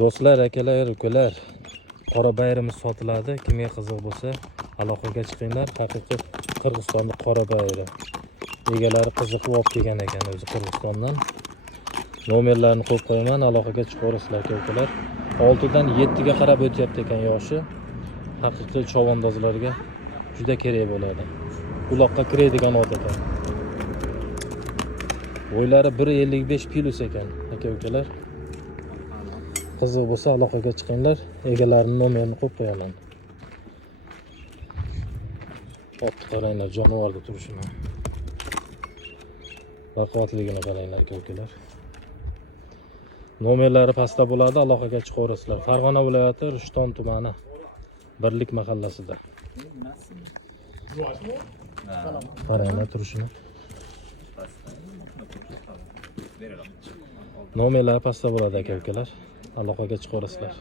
Do'stlar, akalar, ukalar, qora bayrimiz sotiladi. Kimga qiziq bo'lsa, aloqaga chiqinglar. Haqiqiy Qirg'izistonda qora bayri. Egalari qiziqib olib kelgan ekan o'zi Qirg'izistondan. Nomerlarni qo'yib qo'yaman, aloqaga chiqaverasizlar aka-ukalar. 6 dan 7 ga qarab o'tyapti ekan yoshi. Haqiqiy chavandozlarga juda kerak bo'ladi. Uloqqa kiradigan ot ekan. Bo'ylari 1.55 plus ekan aka-ukalar. Qiziq bo'lsa aloqaga chiqinglar, egalarining nomerini qo'yib qo'yaman. Otni qaranglar, jonivorda turishini. Baquvvatligini qaranglar aka-ukalar. Nomerlari pastda bo'ladi, aloqaga chiqaverasizlar. Farg'ona viloyati Rishton tumani Birlik mahallasida. Qaranglar turishini. Nomerlari pastda bo'ladi aka-ukalar. Aloqaga chiqaverasizlar.